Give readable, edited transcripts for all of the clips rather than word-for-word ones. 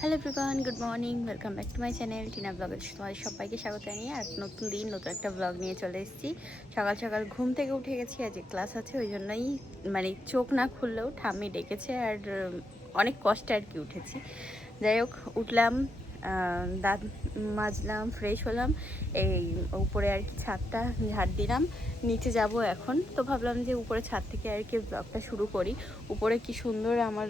Hello everyone, good morning, welcome back to my channel Tina ব্লগে। তোমাদের সবাইকে স্বাগত জানিয়ে আর নতুন দিন নতুন একটা ব্লগ নিয়ে চলে এসেছি। সকাল সকাল ঘুম থেকে উঠে গেছি, আজ ক্লাস আছে, ওই জন্যই মানে চোখ না খুললেও ঠাম্মি ডেকেছে আর অনেক কষ্টে আর কি উঠেছি। যাই হোক, উঠলাম, দাঁত মাজলাম, ফ্রেশ হলাম, এই উপরে আর কি ছাদটা ঝাড় দিলাম, নিচে যাব এখন। তো ভাবলাম যে উপরে ছাদ থেকে আর কি ব্লগটা শুরু করি। উপরে কি সুন্দর আমার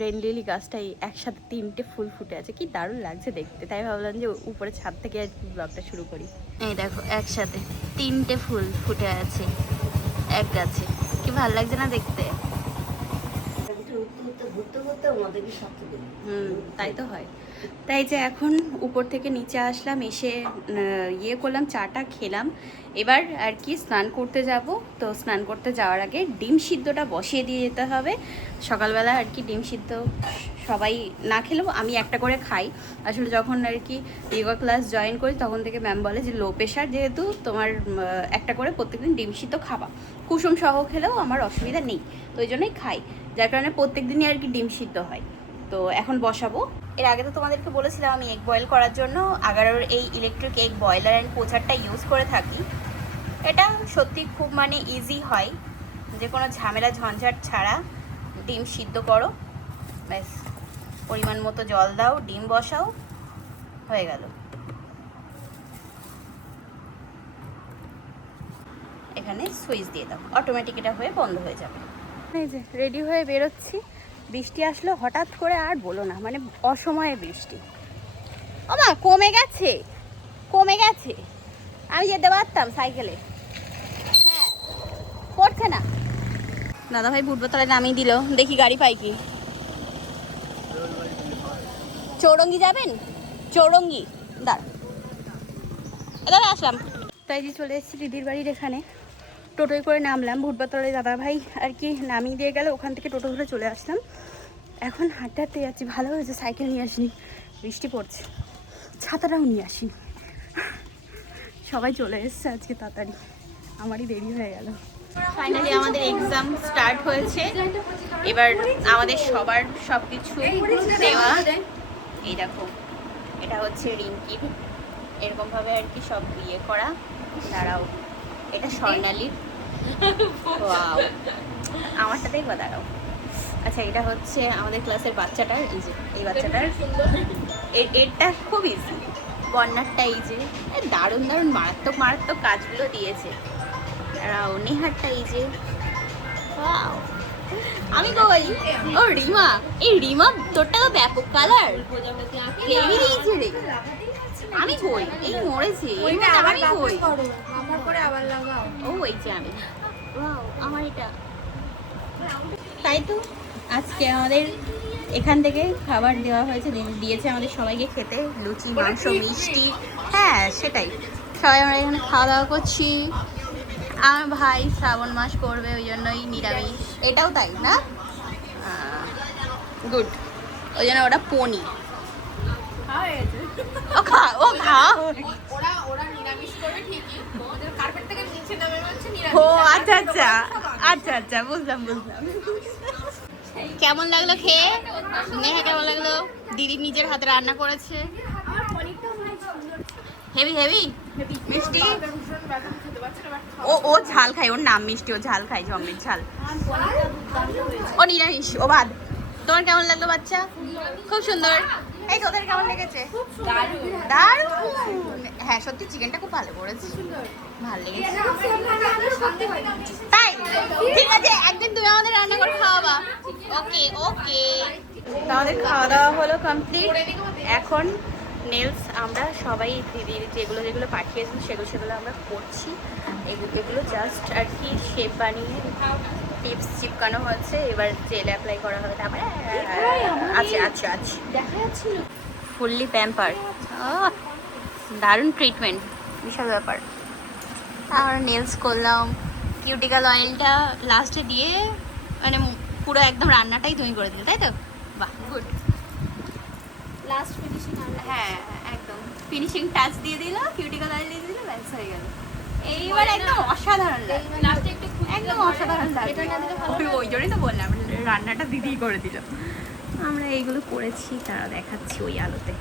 রেন লিলি গাছটাই একসাথে 3টে ফুল ফুটে আছে, কি দারুণ লাগছে দেখতে। তাই ভাবলাম যে উপরে ছাদ থেকে আর কি ব্লগটা শুরু করি। এই দেখো, একসাথে 3টে ফুল ফুটে আছে এক গাছে, কি ভালো লাগছে না দেখতে? তাই তো হয়। তাই যে এখন উপর থেকে নিচে আসলাম, এসে করলাম, চাটা খেলাম। এবার আর কি স্নান করতে যাব। তো স্নান করতে যাওয়ার আগে ডিম সিদ্ধটা বসিয়ে দিয়ে যেতে হবে। সকালবেলা আর কি ডিম সিদ্ধ সবাই না খেলেও আমি একটা করে খাই। আসলে যখন আর কি যোগা ক্লাস জয়েন করি তখন থেকে ম্যাম বলে যে লো প্রেশার যেহেতু, তোমার একটা করে প্রত্যেকদিন ডিম সিদ্ধ খাবা। কুসুম সহ খেলেও আমার অসুবিধা নেই, তো ওই জন্যই খাই, যার কারণে প্রত্যেক দিনই আর কি ডিম সিদ্ধ হয়। তো এখন বসাবো। এর আগে তো তোমাদেরকে বলেছিলাম আমি এগ বয়েল করার জন্য আগারোর এই ইলেকট্রিক এগ বয়লার অ্যান্ড পোচারটা ইউজ করে থাকি। এটা সত্যি খুব মানে ইজি হয়, যে কোনো ঝামেলা ঝঞ্ঝাট ছাড়া ডিম সিদ্ধ করো, ব্যাস পরিমাণ মতো জল দাও, ডিম বসাও, হয়ে গেল। এখানে সুইচ দিয়ে দাও, অটোমেটিক এটা হয়ে বন্ধ হয়ে যাবে। এই যে রেডি হয়ে বেরোচ্ছি, বৃষ্টি আসলো হঠাৎ করে, আর বলো না, মানে অসময়ে বৃষ্টি। ও মা, কমে গেছে, কমে গেছে, আমি যেতে পারতাম সাইকেলে। হ্যাঁ, পড়ছে না। দাদা ভাই বুট বোতলে নামিয়ে দিল, দেখি গাড়ি পাই কি। চৌরঙ্গি যাবেন? চৌরঙ্গি, দাঁড়া আসলাম। তাই যে চলে এসেছি দিদির বাড়ির এখানে, টোটোয় করে নামলাম। ভুটবাতলে দাদা ভাই আর কি নামিয়ে দিয়ে গেল, ওখান থেকে টোটো ধরে চলে আসলাম। এখন হাঁটতে হাঁটতে যাচ্ছি। ভালো হয়েছে সাইকেল নিয়ে আসিনি, বৃষ্টি পড়ছে, ছাতাটাও নিয়ে আসিনি। সবাই চলে এসছে আজকে তাড়াতাড়ি, আমারই দেরি হয়ে গেল। ফাইনালি আমাদের এক্সাম স্টার্ট হয়েছে, এবার আমাদের সবার সব কিছু দেওয়া। এই দেখো, এটা হচ্ছে রিঙ্কির, এরকমভাবে আর কি সব ইয়ে করা। দাঁড়াও, এটা স্বর্ণালীর, আমারটা দেখবা, দাঁড়াও। আচ্ছা, এটা হচ্ছে আমাদের ক্লাসের বাচ্চাটার, এই যে এই বাচ্চাটার, এটা খুব ইজি। বন্যারটা এই যে, দারুণ দারুণ মারাত্মক মারাত্মক কাজগুলো দিয়েছে। নেহারটা এই যে, আমি কই, ও রিমা, এই রিমা তোরটা তো ব্যাপক কালার, হেভি দিয়েছে রে। আমি কই, এই মরেছে, আমি কই, ও এই যে আমি, আমার এটা। তাই তো আজকে আমাদের এখান থেকে খাবার দেওয়া হয়েছে, দিয়েছে আমাদের সবাইকে খেতে, লুচি, মাংস, মিষ্টি। হ্যাঁ সেটাই, সবাই আমরা এখানে খাওয়া দাওয়া করছি। আমার ভাই শ্রাবণ মাস করবে, ওই জন্যই নিরামিষ। এটাও তাই না, গুড, ওই জন্য ওটা পনির। ও আচ্ছা আচ্ছা আচ্ছা আচ্ছা, বুঝলাম বুঝলাম। কেমন লাগলো খেয়ে? নেহা কেমন লাগলো? দিদি নিজের হাতে রান্না করেছে, হেভি হেভি মিষ্টি। ও ঝাল খায়, ওর নাম মিষ্টি, ও ঝাল খায়, জঙ্গলের ঝাল। ও নিরামিষ, ও ভাত। তোমার কেমন লাগলো বাচ্চা? খুব সুন্দর। এই তোদের কেমন লেগেছে? দারুণ। হ্যাঁ সত্যি চিকেনটা খুব ভালো করেছে, ভালো লেগেছে। তাই ঠিক আছে, একদিন তুমি আমাদের রান্না করে খাওয়াবা। ওকে ওকে। আমাদের খাওয়া দাওয়া হলো কমপ্লিট। এখন নেলস আমরা সবাই দিদির যেগুলো যেগুলো পাঠিয়েছেন সেগুলো আমরা করছি। এগুলো জাস্ট আর কি শেপ বানিয়ে টিপস চিপকানো হচ্ছে, এবার জেল অ্যাপ্লাই করা হবে, তারপরে আছে আছে আছে দেখা যাচ্ছিল। ফুললি প্যাম্পার, দারুণ ট্রিটমেন্ট, বিশাল ব্যাপার। আর নেলস করলাম, কিউটিক্যাল অয়েলটা লাস্টে দিয়ে, মানে পুরো একদম রান্নাটাই তুমি করে দিলে, তাই তো? বাহ, গুড। লাস্ট ফিনিশিং, হ্যাঁ একদম ফিনিশিং টাচ দিয়ে দিল, কিউটিক্যাল অয়েল দিয়ে দিল, ব্যাস হয়ে গেল। এইবার একদম অসাধারণ লাগে, একদম অসাধারণ লাগে। ওই জন্যই তো বললাম রান্নাটা দিদিই করে দিল। আমরা এইগুলো করেছি, তারা দেখাচ্ছি ওই আলোতে।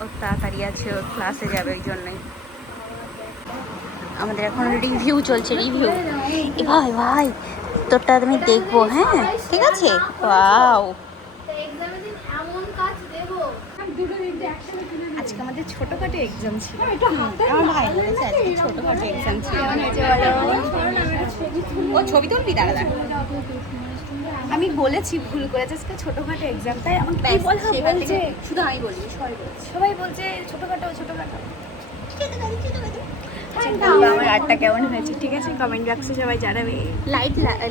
ও তাড়াতাড়ি আছে, ও ক্লাসে যাবে, ওই জন্যই। আমাদের এখন রিভিউ চলছে, রিভিউ। এ ভাই ভাই, তোরটা আমি দেখবো, হ্যাঁ ঠিক আছে। ওয়াও, আজকে আমাদের ছোটখাটো এক্সাম ছিল। আমার ভাই বলেছে আজকে ছোটখাটো এক্সাম ছিল। ও ছবি তুলবি, দাঁড়া দাঁড়া। আমি বলেছি ভুল করেছে, আজকে ছোটখাটো এক্সাম, তাই আমাকে কি বলা বলছে, শুধু আমি বলি, সবাই বলছে ছোটখাটো ছোটখাটো। আমার আর্টটা কেমন হয়েছে ঠিক আছে, কমেন্ট বক্সে সবাই জানাবে।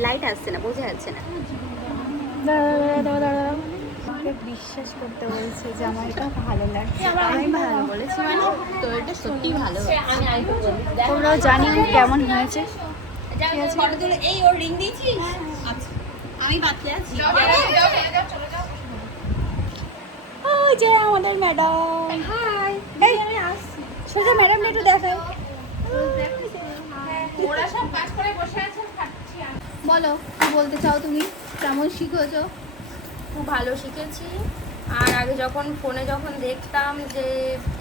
লাইট আসছে না, বোঝা যাচ্ছে না। আমাকে বিশ্বাস করতে বলছে যে আমার এটা ভালো লাগছে, আমি ভালো বলেছি মানে তো এটা সত্যি ভালো। তোমরাও জানি কেমন হয়েছে। ঠিক আছে, এই ওর রিং দিয়েছিস? আচ্ছা, আমি বাকি আছি। ও যে আমাদের ম্যাডাম, হাই। এই আমি আসছি, সোজা ম্যাডামটা একটু দেখাই। ওরা সব কাজ করে বসে আছে, খাচ্ছি। বলো কি বলতে চাও তুমি, কেমন শিখেছো? খুব ভালো শিখেছি। আর আগে যখন ফোনে যখন দেখতাম যে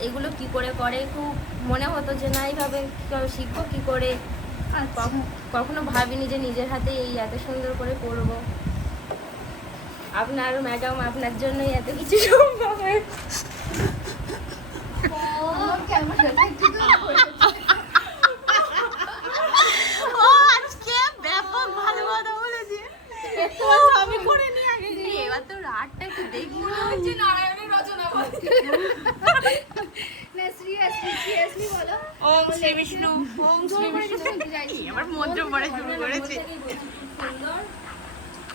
এগুলো কি করে করে, খুব মনে হতো যে না এইভাবে শিখবো কি করে। কখনো ভাবিনি যে নিজের হাতে এই এত সুন্দর করে করব। আপনার ম্যাডাম, আপনার জন্যই এত কিছু সম্ভব হয়। আমি করে নিয়ে আগে এবার তো রাতটা একটু দেখি নারায়ণের রচনা বলতে। সিরিয়াসলি বলো। ওম শ্রী বিষ্ণু, ওম শ্রী বিষ্ণু। আমার মন্ত্র পড়া শুরু করেছে।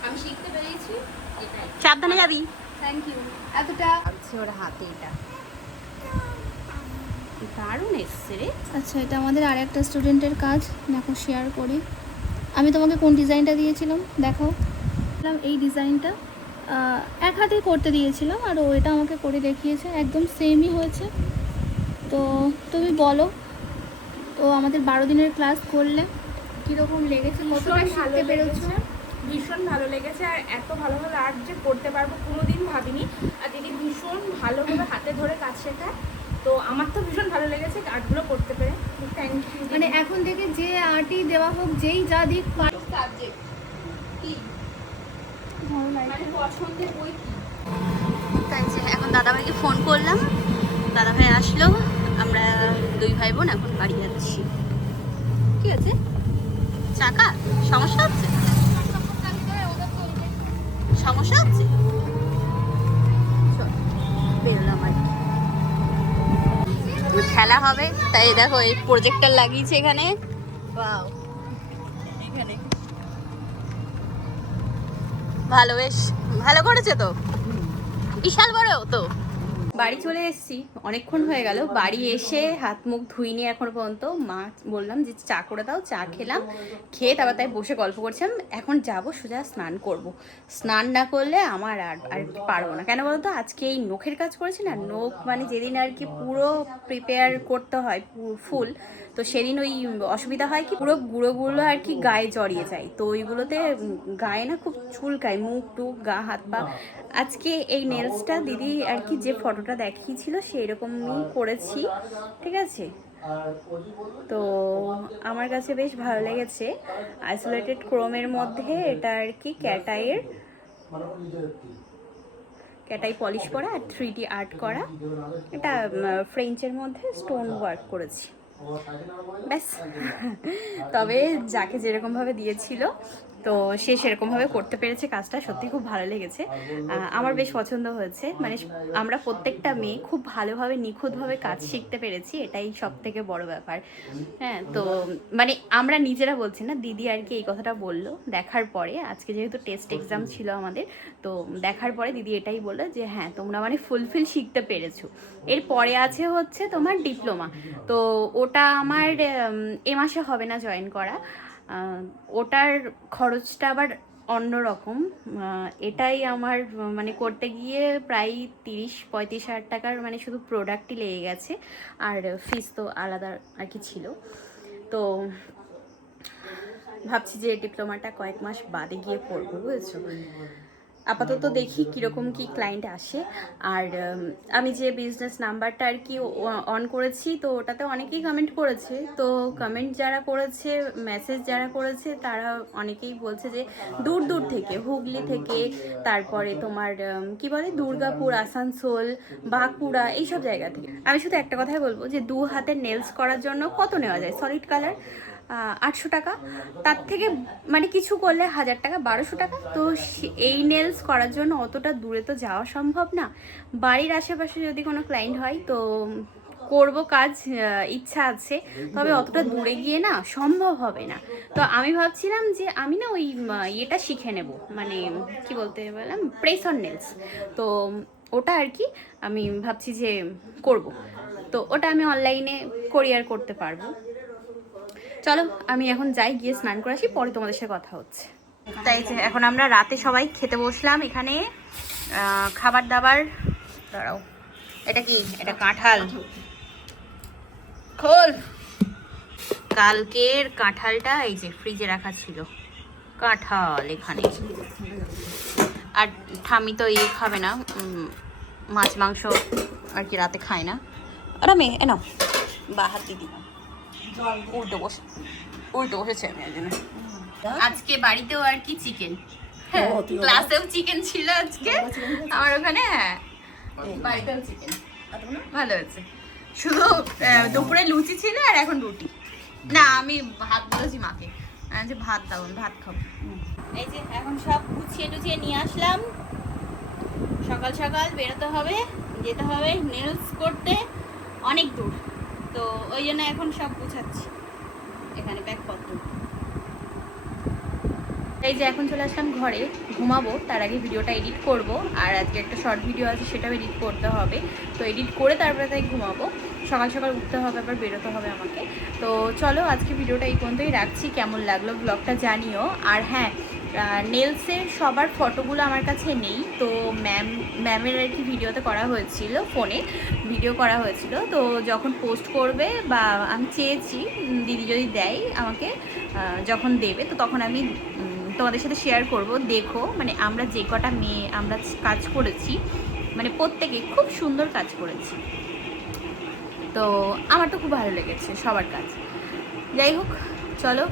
আমি শিখতে পেরেছি, এটাই। সাবধানে যাবি। Thank you. এতটা আছে ওর হাতে, এটা দারুণ এসছে রে। আচ্ছা, এটা আমাদের আরেকটা স্টুডেন্টের কাজ, দেখো শেয়ার করি। আমি তোমাকে কোন ডিজাইনটা দিয়েছিলাম দেখো, এই ডিজাইনটা এক হাতেই করতে দিয়েছিলাম, আর ও এটা আমাকে করে দেখিয়েছে, একদম সেমই হয়েছে। তো তুমি বলো, তো আমাদের 12 দিনের ক্লাস করলে কীরকম লেগেছে, কতটা শিখতে পেরেছো? ভীষণ ভালো লেগেছে। আর এত ভালোভাবে আর্ট যে করতে পারবো কোনোদিন ভাবিনি। আর দিদি ভীষণ ভালোভাবে হাতে ধরে কাজ শেখায়, তো আমার তো ভীষণ ভালো লেগেছে আর্টগুলো করতে পেরে। Thank you. মানে এখন থেকে যে আর্টই দেওয়া হোক, যেই যা দিক, সাবজেক্ট কি ভালো লাগে। মানে পছন্দের বই কি? তাই যে এখন দাদাভাইকে ফোন করলাম, দাদাভাই আসলো, আমরা দুই ভাই বোন এখন বাড়ি যাচ্ছি। কি আছে, চাকা সমস্যা হচ্ছে, সমস্যা হচ্ছে, চল বেরোলাম আর কি। খেলা হবে, তাই দেখো এই প্রজেক্টর লাগিয়েছে এখানে। ওয়াও, এখানে ভালো, বেশ ভালো করেছে তো, বিশাল বড় তো। বাড়ি চলে এসেছি, অনেকক্ষণ হয়ে গেল। বাড়ি এসে হাত মুখ ধুইনি এখনো পর্যন্ত। মা বললাম যে চা করে দাও, চা খেলাম, খেয়ে তারপর তাই বসে গল্প করছিলাম। এখন যাব সোজা স্নান করব। স্নান না করলে আমার আর পারবো না। কেন বলতো, আজকে এই নখের কাজ করেছি না, নখ মানে যেদিন আর কি পুরো প্রিপেয়ার করতে হয় ফুল, তো সেদিন ওই অসুবিধা হয় কি, পুরো গুঁড়োগুলো আর কি গায়ে জড়িয়ে যায়, তো ওইগুলোতে গায়ে না খুব চুলকায়, মুখ টুক গা হাত পা। আজকে এই নেলসটা দিদি আর কি যে ফটোটা দেখিয়েছিল সেই রকমই করেছি, ঠিক আছে। তো আমার কাছে বেশ ভালো লেগেছে। আইসোলেটেড ক্রোমের মধ্যে এটা আর কি ক্যাটাই পলিশ করা আর 3D আর্ট করা। এটা ফ্রেঞ্চের মধ্যে স্টোন ওয়ার্ক করেছি, ব্যাস। তবে যাকে যেরকমভাবে দিয়েছিল, তো সে সেরকমভাবে করতে পেরেছে কাজটা, সত্যি খুব ভালো লেগেছে। আমার বেশ পছন্দ হয়েছে। মানে আমরা প্রত্যেকটা মেয়ে খুব ভালোভাবে নিখুঁতভাবে কাজ শিখতে পেরেছি, এটাই সব থেকে বড় ব্যাপার। হ্যাঁ, তো মানে আমরা নিজেরা বলছি না, দিদি আর কি এই কথাটা বললো দেখার পরে। আজকে যেহেতু টেস্ট এক্সাম ছিল আমাদের, তো দেখার পরে দিদি এটাই বললো যে হ্যাঁ তোমরা মানে ফুলফিল শিখতে পেরেছো। এরপরে আছে হচ্ছে তোমার ডিপ্লোমা, তো ওটা আমার এ মাসে হবে না জয়েন করা। ওটার খরচটা আবার অন্যরকম। এটাই আমার মানে করতে গিয়ে প্রায় 30-35 হাজার টাকার মানে শুধু প্রোডাক্টই লেগে গেছে, আর ফিস তো আলাদা আর কি ছিল। তো ভাবছি যে ডিপ্লোমাটা কয়েক মাস বাদে গিয়ে করবো, বুঝেছো। আপাতত দেখি কীরকম কি ক্লায়েন্ট আসে। আর আমি যে বিজনেস নাম্বারটা আর কি অন করেছি, তো ওটাতে অনেকেই কমেন্ট করেছে। তো কমেন্ট যারা করেছে, মেসেজ যারা করেছে, তারা অনেকেই বলছে যে দূর দূর থেকে, হুগলি থেকে, তারপরে তোমার কি বলে দুর্গাপুর, আসানসোল, বাঁকুড়া, এইসব জায়গা থেকে। আমি শুধু একটা কথাই বলবো যে 2 হাতের নেলস করার জন্য কত নেওয়া যায়? সলিড কালার 800 টাকা, তার থেকে মানে কিছু করলে 1000 টাকা, 1200 টাকা। তো এই নেলস করার জন্য অতটা দূরে তো যাওয়া সম্ভব না। বাড়ির আশেপাশে যদি কোনো ক্লায়েন্ট হয় তো করব কাজ, ইচ্ছা আছে, তবে অতটা দূরে গিয়ে না সম্ভব হবে না। তো আমি ভাবছিলাম যে আমি না ওই ইয়েটা শিখে নেব, মানে কি বলতে বললাম, প্রেস অন নেলস। তো ওটা আর কি আমি ভাবছি যে করব। তো ওটা আমি অনলাইনে কোরিয়ার করতে পারবো। চলো আমি এখন যাই, গিয়ে স্নান করে আসি, পরে তোমাদের সাথে কথা হচ্ছে। তাই যে এখন আমরা রাতে সবাই খেতে বসলাম। এখানে খাবার দাবার, দাঁড়াও, এটা কি? এটা কাঁঠাল, খোল। কালকের কাঁঠালটা এই যে ফ্রিজে রাখা ছিল, কাঁঠাল এখানে। আর ঠামি তো ইয়ে খাবে না, মাছ মাংস আর কি রাতে খায় না। আর আমি এনো বা হাত দিদি উল্টো বসেছে আমি একজনে। আজকে বাড়িতেও আর কি চিকেন, ক্লাসেও চিকেন ছিল আজকে আমার ওখানে। হ্যাঁ, বাড়িতেও চিকেন, ভালো হয়েছে। শুধু দুপুরে লুচি ছিল আর এখন রুটি। না, আমি ভাত বলেছি মাকে যে ভাত দাও, ভাত খাবো। এই যে এখন সব গুছিয়ে টুছিয়ে নিয়ে আসলাম। সকাল সকাল বেরোতে হবে, যেতে হবে নেলস করতে অনেক দূর। তো ওই জন্য এখন সব গুছাচ্ছি এখানে ব্যাগপত্র। এই যে এখন চলে আসলাম ঘরে, ঘুমাবো। তার আগে ভিডিওটা এডিট করব, আর আজকে একটা শর্ট ভিডিও আছে সেটাও এডিট করতে হবে। তো এডিট করে তারপরে তাই ঘুমাবো। সকাল সকাল উঠতে হবে, আবার বেরোতে হবে আমাকে। তো চলো আজকে ভিডিওটা এই পর্যন্তই রাখছি। কেমন লাগলো ব্লগটা জানিও। আর হ্যাঁ, নেলসের সবার ফটোগুলো আমার কাছে নেই। তো ম্যামের আর কি ভিডিওতে করা হয়েছিল, ফোনে ভিডিও করা হয়েছিল। তো যখন পোস্ট করবে, বা আমি চেয়েছি দিদি যদি দেয় আমাকে, যখন দেবে তো তখন আমি তোমাদের সাথে শেয়ার করব। দেখো মানে আমরা যে কটা মেয়ে আমরা কাজ করেছি, মানে প্রত্যেকে খুব সুন্দর কাজ করেছি। তো আমার তো খুব ভালো লেগেছে সবার কাজ। যাই হোক, চলো,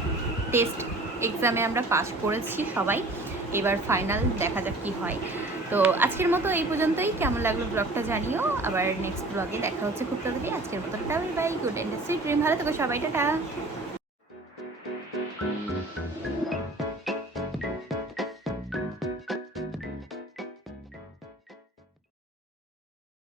টেস্ট এক্সামে আমরা পাস করেছি সবাই, এবার ফাইনাল দেখা যাক কি হয়। তো আজকের মতো এই পর্যন্তই। কেমন লাগলো ব্লগটা জানিও। আবার নেক্সট ব্লগে দেখা হচ্ছে খুব তাড়াতাড়ি। আজকের মতো tata, bye, good and sweet dream. ভালো থেকো সবাই, টাটা।